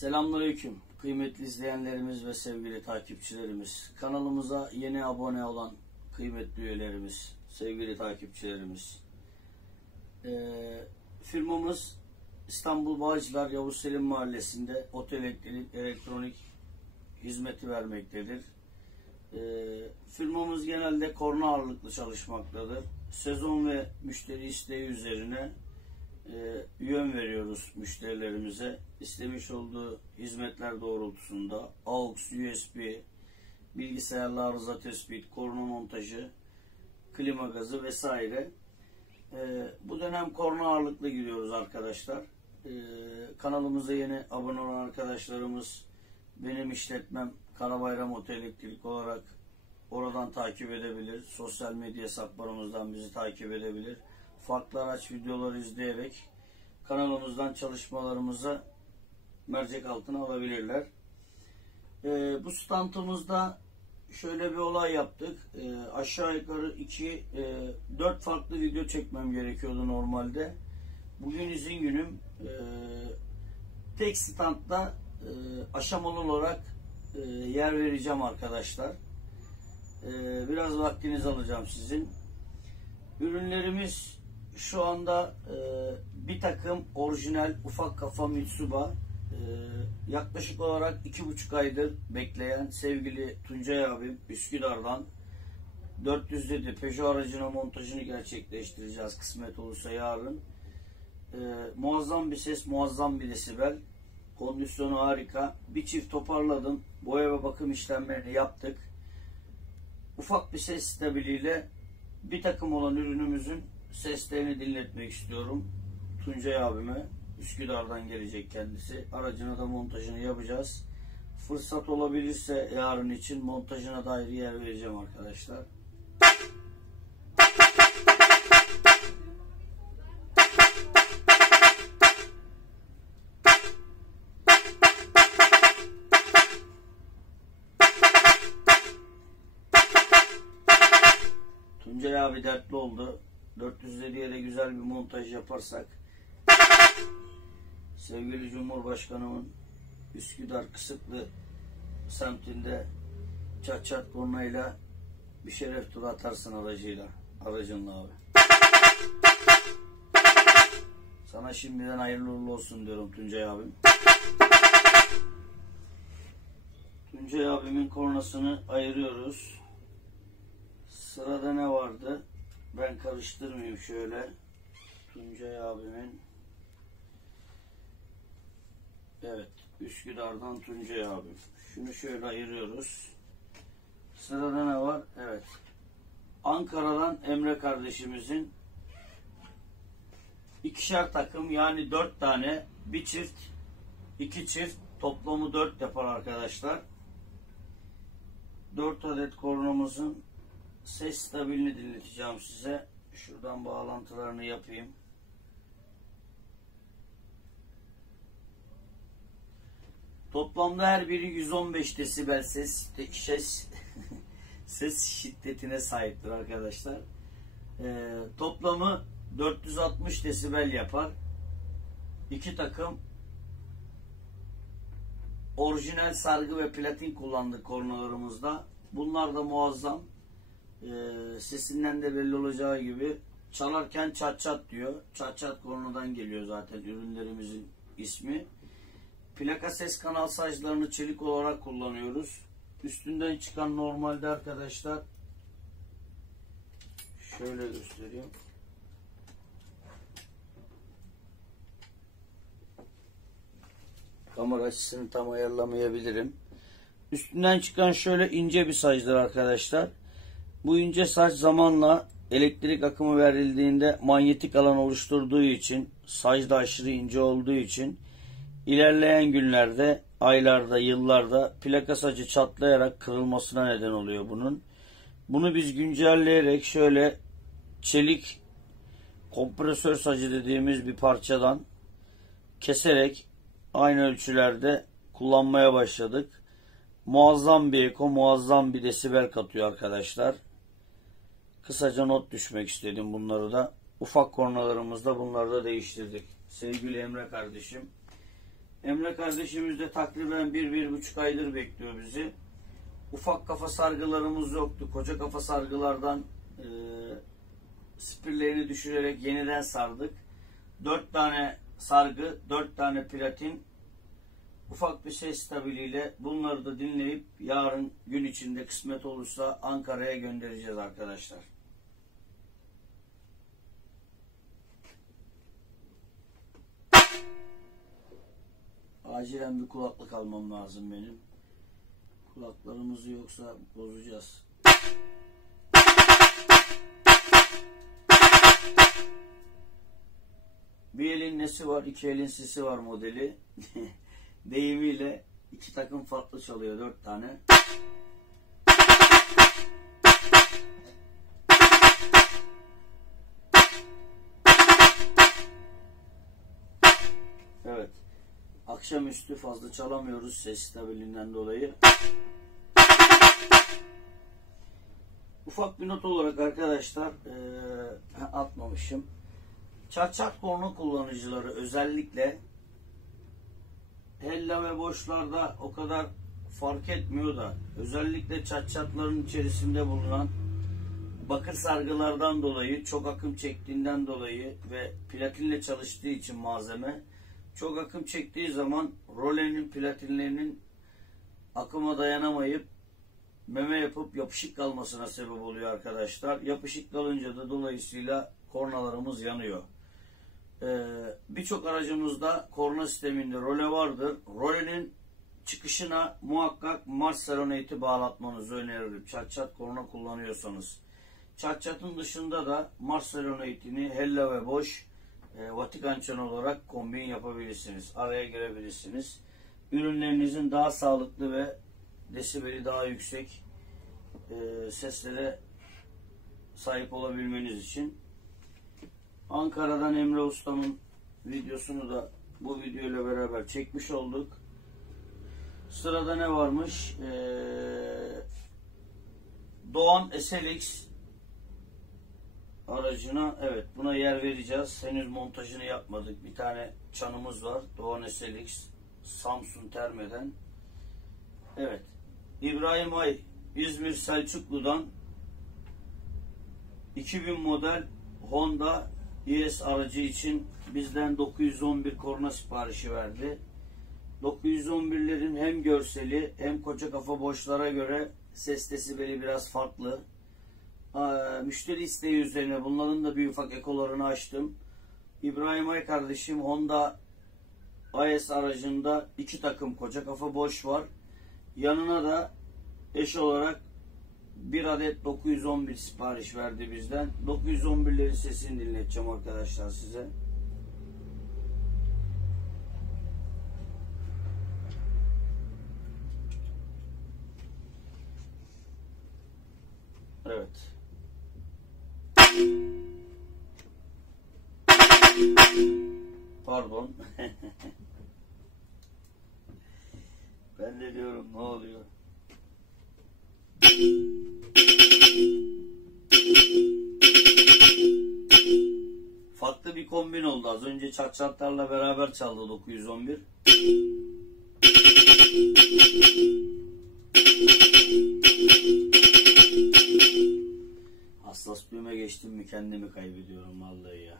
Selamünaleyküm kıymetli izleyenlerimiz ve sevgili takipçilerimiz. Kanalımıza yeni abone olan kıymetli üyelerimiz, sevgili takipçilerimiz. Firmamız İstanbul Bağcılar Yavuz Selim Mahallesi'nde otel elektronik hizmeti vermektedir. Firmamız genelde korna ağırlıklı çalışmaktadır. Sezon ve müşteri isteği üzerine yön veriyoruz müşterilerimize. İstemiş olduğu hizmetler doğrultusunda AUX, USB, bilgisayarla arıza tespit, korna montajı, klima gazı vesaire. Bu dönem korna ağırlıklı giriyoruz arkadaşlar. Kanalımıza yeni abone olan arkadaşlarımız benim işletmem Karabayram Otel Elektrik olarak oradan takip edebilir. Sosyal medya hesaplarımızdan bizi takip edebilir. Farklı araç videoları izleyerek kanalımızdan çalışmalarımıza mercek altına alabilirler. Bu standımızda şöyle bir olay yaptık. Aşağı yukarı 4 farklı video çekmem gerekiyordu normalde. Bugün izin günüm. Tek standda aşamalı olarak yer vereceğim arkadaşlar. Biraz vaktinizi alacağım sizin. Ürünlerimiz şu anda bir takım orijinal ufak kafa Mitsubishi, yaklaşık olarak 2,5 aydır bekleyen sevgili Tuncay abim Üsküdar'dan 407 Peugeot aracına montajını gerçekleştireceğiz kısmet olursa yarın. Muazzam bir ses, muazzam bir desibel, kondisyonu harika. Bir çift toparladım, boya ve bakım işlemlerini yaptık. Ufak bir ses stabiliyle bir takım olan ürünümüzün seslerini dinletmek istiyorum Tuncay abime. Üsküdar'dan gelecek kendisi. Aracına da montajını yapacağız. Fırsat olabilirse yarın için montajına dair yer vereceğim arkadaşlar. Tuncay abi dertli oldu. 407'ye de güzel bir montaj yaparsak sevgili Cumhurbaşkanımın Üsküdar Kısıklı semtinde çat çat kornayla bir şeref turu atarsın aracınla abi. Sana şimdiden hayırlı uğurlu olsun diyorum Tuncay abim. Tuncay abimin kornasını ayırıyoruz. Sırada ne vardı? Ben karıştırmayayım şöyle. Tuncay abimin. Evet. Üsküdar'dan Tuncay abim. Şunu şöyle ayırıyoruz. Sırada ne var? Evet. Ankara'dan Emre kardeşimizin 2'şer takım, yani 4 tane, bir çift, 2 çift, toplamı 4 yapar arkadaşlar. 4 adet kornamızın ses stabilini dinleteceğim size. Şuradan bağlantılarını yapayım. Toplamda her biri 115 desibel ses şiddetine sahiptir arkadaşlar. Toplamı 460 desibel yapar. 2 takım orijinal sargı ve platin kullandık kornalarımızda. Bunlar da muazzam. Sesinden de belli olacağı gibi çalarken çat çat diyor. Çat çat kornadan geliyor zaten ürünlerimizin ismi. Plaka ses kanal saclarını çelik olarak kullanıyoruz. Üstünden çıkan normalde arkadaşlar şöyle göstereyim. Kamera açısını tam ayarlamayabilirim. Üstünden çıkan şöyle ince bir sacdır arkadaşlar. Bu ince saç zamanla elektrik akımı verildiğinde manyetik alan oluşturduğu için, saç da aşırı ince olduğu için ilerleyen günlerde, aylarda, yıllarda plaka sacı çatlayarak kırılmasına neden oluyor bunun. Bunu biz güncelleyerek şöyle çelik kompresör sacı dediğimiz bir parçadan keserek aynı ölçülerde kullanmaya başladık. Muazzam bir eko, muazzam bir desibel katıyor arkadaşlar. Kısaca not düşmek istedim bunları da. Ufak kornalarımızda bunları da değiştirdik. Sevgili Emre kardeşim Emre kardeşimiz de takriben 1-1,5 aydır bekliyor bizi. Ufak kafa sargılarımız yoktu. Koca kafa sargılardan spirlerini düşürerek yeniden sardık. 4 tane sargı, 4 tane platin, ufak bir ses stabiliyle bunları da dinleyip yarın gün içinde kısmet olursa Ankara'ya göndereceğiz arkadaşlar. Acilen bir kulaklık almam lazım benim. Kulaklarımızı yoksa bozacağız. Bir elin nesi var, iki elin sesi var modeli. Deyimiyle 2 takım farklı çalıyor, 4 tane. Evet. Akşamüstü fazla çalamıyoruz ses stabiliğinden dolayı. Ufak bir not olarak arkadaşlar atmamışım. Çat korna kullanıcıları özellikle hella ve boşlarda o kadar fark etmiyor da özellikle çatların içerisinde bulunan bakır sargılardan dolayı, çok akım çektiğinden dolayı ve platinle çalıştığı için malzeme çok akım çektiği zaman rolenin platinlerinin akıma dayanamayıp meme yapıp yapışık kalmasına sebep oluyor arkadaşlar. Yapışık kalınca da dolayısıyla kornalarımız yanıyor. Birçok aracımızda korna sisteminde role vardır. Rolenin çıkışına muhakkak Mars Seronate'i bağlatmanızı öneririm. Çat korna kullanıyorsanız. Çatın dışında da Mars Seronate'ini hella ve boş Vatikan çanı olarak kombin yapabilirsiniz. Araya girebilirsiniz. Ürünlerinizin daha sağlıklı ve desibeli daha yüksek seslere sahip olabilmeniz için. Ankara'dan Emre Ustam'ın videosunu da bu videoyla beraber çekmiş olduk. Sırada ne varmış? Doğan SLX aracına, evet, buna yer vereceğiz. Henüz montajını yapmadık. Bir tane çanımız var. Doğan SLX Samsun Terme'den. Evet. İbrahim Ay İzmir Selçuklu'dan 2000 model Honda ES aracı için bizden 911 korna siparişi verdi. 911'lerin hem görseli hem koca kafa boşlara göre ses desibeli biraz farklı. Müşteri isteği üzerine bunların da bir ufak ekolarını açtım. İbrahim Ay kardeşim Honda AS aracında 2 takım koca kafa boş var. Yanına da eş olarak 1 adet 911 sipariş verdi bizden. 911'lerin sesini dinleteceğim arkadaşlar size. Evet. Pardon. Ben de diyorum ne oluyor? Farklı bir kombin oldu. Az önce çatlarla beraber çaldı 911. Hassas düğme geçtim mi kendimi kaybediyorum vallahi ya.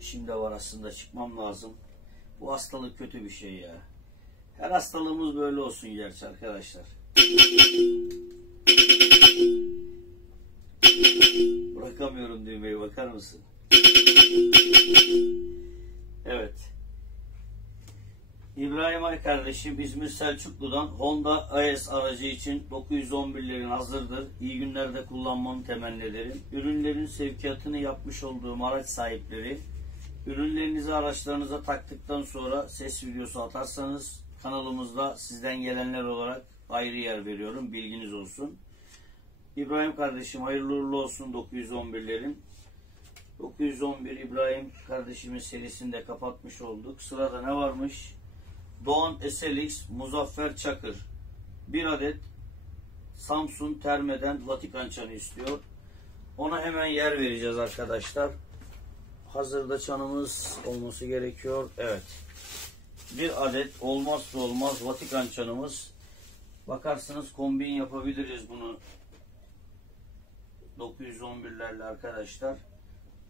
Şimdi var aslında, çıkmam lazım. Bu hastalık kötü bir şey ya. Her hastalığımız böyle olsun gerçi arkadaşlar. Bırakamıyorum düğmeyi, bakar mısın? Evet. İbrahim Ay kardeşim İzmir Selçuklu'dan Honda AS aracı için 911'lerin hazırdır. İyi günlerde kullanmanı temenni ederim. Ürünlerin sevkiyatını yapmış olduğum araç sahipleri, ürünlerinizi araçlarınıza taktıktan sonra ses videosu atarsanız kanalımızda sizden gelenler olarak ayrı yer veriyorum. Bilginiz olsun. İbrahim kardeşim hayırlı uğurlu olsun 911'lerin. 911 İbrahim kardeşimin serisini de kapatmış olduk. Sırada ne varmış? Doğan SLX Muzaffer Çakır. 1 adet Samsun Terme'den Vatikan çanı istiyor. Ona hemen yer vereceğiz arkadaşlar. Hazırda çanımız olması gerekiyor. Evet. Bir adet olmazsa olmaz Vatikan çanımız. Bakarsınız kombin yapabiliriz bunu 911'lerle arkadaşlar.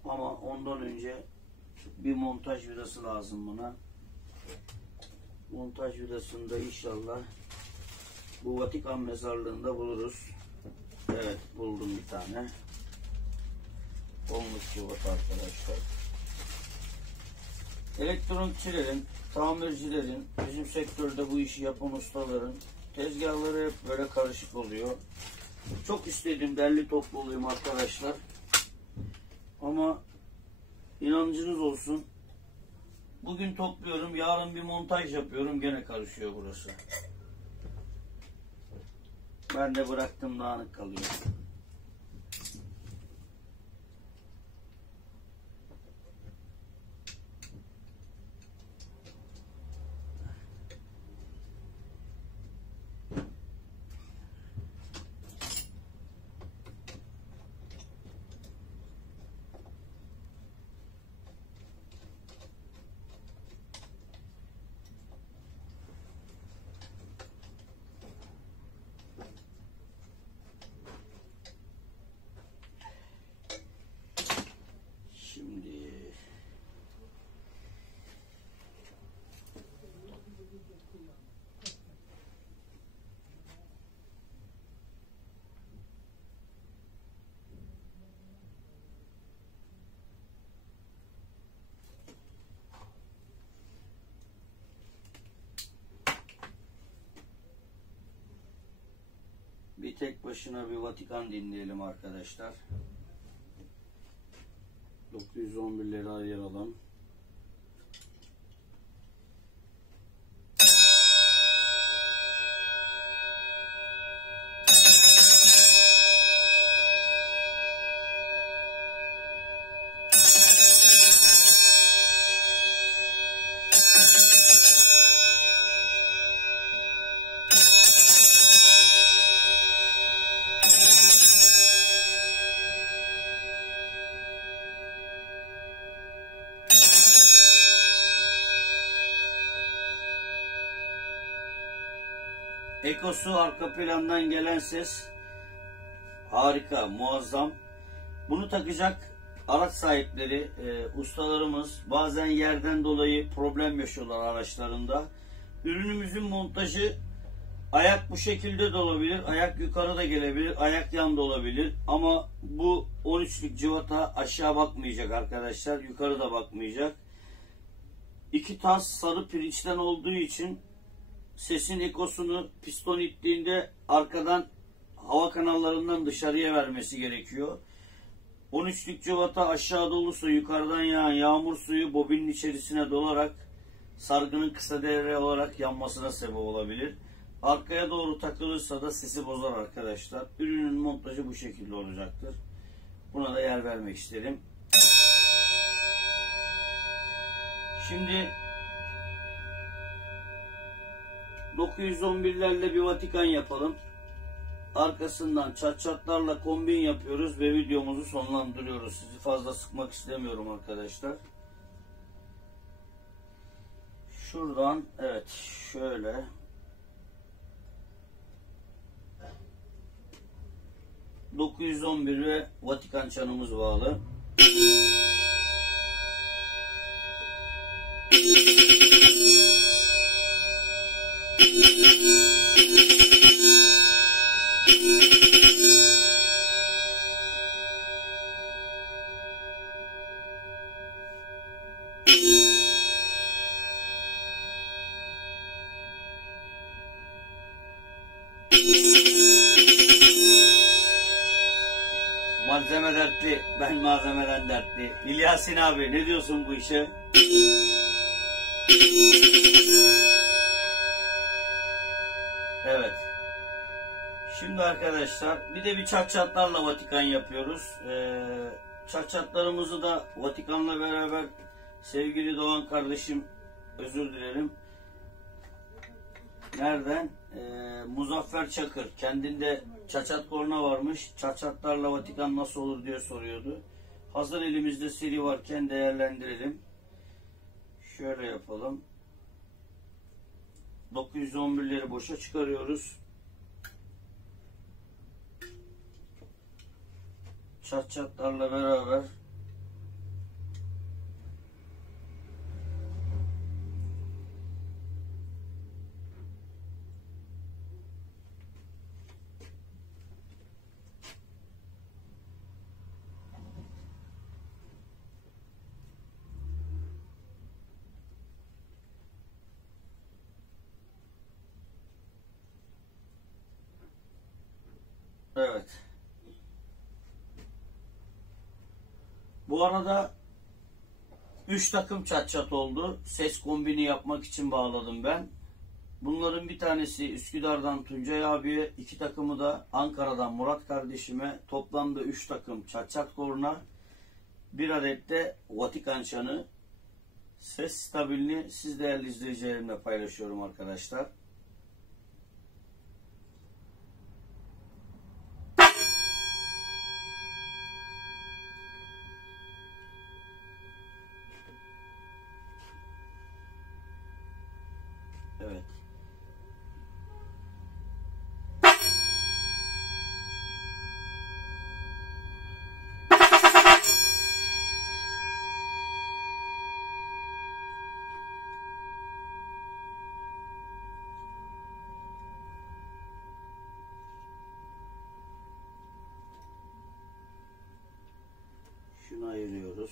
Ama ondan önce bir montaj vidası lazım buna. Montaj vidasında inşallah bu Vatikan mezarlığında buluruz. Evet, buldum bir tane. Onluk cıvata arkadaşlar. Elektronikçilerin, tamircilerin, bizim sektörde bu işi yapan ustaların tezgahları hep böyle karışık oluyor. Çok istedim derli toplu olayım arkadaşlar. Ama inancınız olsun. Bugün topluyorum, yarın bir montaj yapıyorum, gene karışıyor burası. Ben de bıraktım, dağınık kalıyor. Bir tek başına bir Vatikan dinleyelim arkadaşlar. 911'leri ayıralım. Ekosu, arka plandan gelen ses harika, muazzam. Bunu takacak araç sahipleri, ustalarımız bazen yerden dolayı problem yaşıyorlar araçlarında. Ürünümüzün montajı ayak bu şekilde de olabilir, ayak yukarı da gelebilir, ayak yan da olabilir. Ama bu 13'lük cıvata aşağı bakmayacak arkadaşlar, yukarı da bakmayacak. İki tas sarı pirinçten olduğu için sesin ekosunu piston ittiğinde arkadan hava kanallarından dışarıya vermesi gerekiyor. 13'lük cıvata aşağıda olursa yukarıdan yağan yağmur suyu bobinin içerisine dolarak sargının kısa devre olarak yanmasına sebep olabilir. Arkaya doğru takılırsa da sesi bozar arkadaşlar. Ürünün montajı bu şekilde olacaktır. Buna da yer vermek isterim. Şimdi 911'lerle bir Vatikan yapalım. Arkasından çatlarla kombin yapıyoruz ve videomuzu sonlandırıyoruz. Sizi fazla sıkmak istemiyorum arkadaşlar. Şuradan evet şöyle. ...911 ve Vatikan çanımız bağlı. Malzeme dertli, ben malzemeden dertli. İlyasin abi ne diyorsun bu işe? Evet. Şimdi arkadaşlar bir de bir çatlarla Vatikan yapıyoruz. Çatlarımızı da Vatikan'la beraber sevgili Doğan kardeşim, özür dilerim. Nereden? Muzaffer Çakır kendinde çaçat korna varmış. Çaçatlarla Vatikan nasıl olur diye soruyordu. Hazır elimizde seri varken değerlendirelim. Şöyle yapalım. 911'leri boşa çıkarıyoruz. Çatçatlarla beraber evet. Bu arada 3 takım çat oldu. Ses kombini yapmak için bağladım ben. Bunların bir tanesi Üsküdar'dan Tuncay abiye, 2 takımı da Ankara'dan Murat kardeşime. Toplamda 3 takım çat korna, 1 adet de Vatikan çanı. Ses stabilini siz değerli izleyicilerimle paylaşıyorum arkadaşlar. Evet. Şunu ayırıyoruz.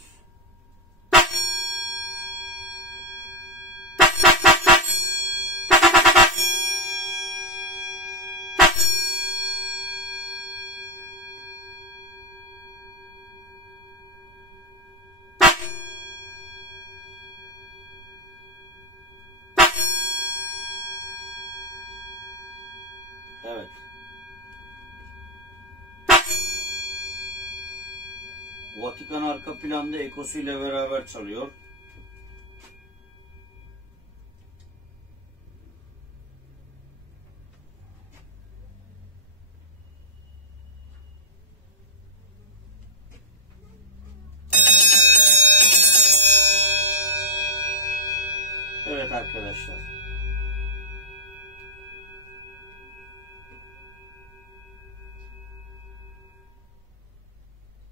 Evet. Vatikan arka planda ekosuyla beraber çalıyor. Evet arkadaşlar.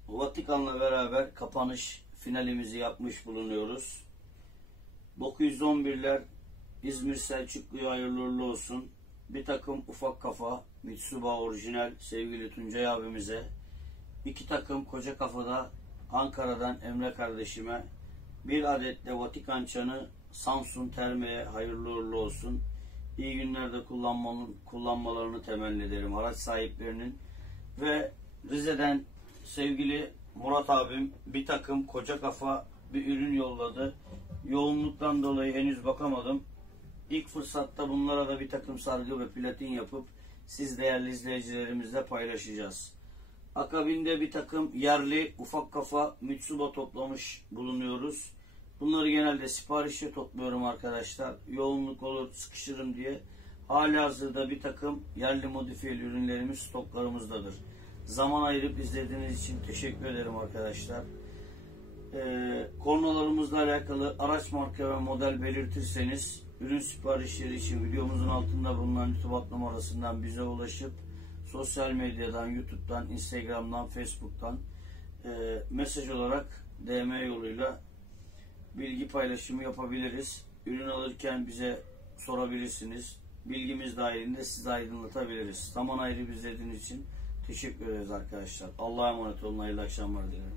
Vatikan'la beraber kapanış finalimizi yapmış bulunuyoruz. 911'ler İzmir Selçuklu'ya hayırlı uğurlu olsun. Bir takım ufak kafa Mitsuba orijinal sevgili Tuncay abimize, 2 takım koca kafada Ankara'dan Emre kardeşime, 1 adet de Vatikan çanı Samsun Terme'ye hayırlı uğurlu olsun. İyi günlerde kullanmalarını temenni ederim araç sahiplerinin. Ve Rize'den sevgili Murat abim bir takım koca kafa bir ürün yolladı. Yoğunluktan dolayı henüz bakamadım. İlk fırsatta bunlara da bir takım sargı ve platin yapıp siz değerli izleyicilerimizle paylaşacağız. Akabinde bir takım yerli ufak kafa Mitsuba toplamış bulunuyoruz. Bunları genelde siparişle topluyorum arkadaşlar. Yoğunluk olur, sıkışırım diye. Halihazırda bir takım yerli modifiyeli ürünlerimiz stoklarımızdadır. Zaman ayırıp izlediğiniz için teşekkür ederim arkadaşlar. Kornalarımızla alakalı araç marka ve model belirtirseniz ürün siparişleri için videomuzun altında bulunan irtibat numarasından bize ulaşıp sosyal medyadan, YouTube'dan, Instagram'dan, Facebook'tan mesaj olarak DM yoluyla bilgi paylaşımı yapabiliriz. Ürün alırken bize sorabilirsiniz. Bilgimiz dahilinde sizi aydınlatabiliriz. Zaman ayırıp izlediğiniz için teşekkür ederiz arkadaşlar. Allah'a emanet olun. Hayırlı akşamlar dilerim.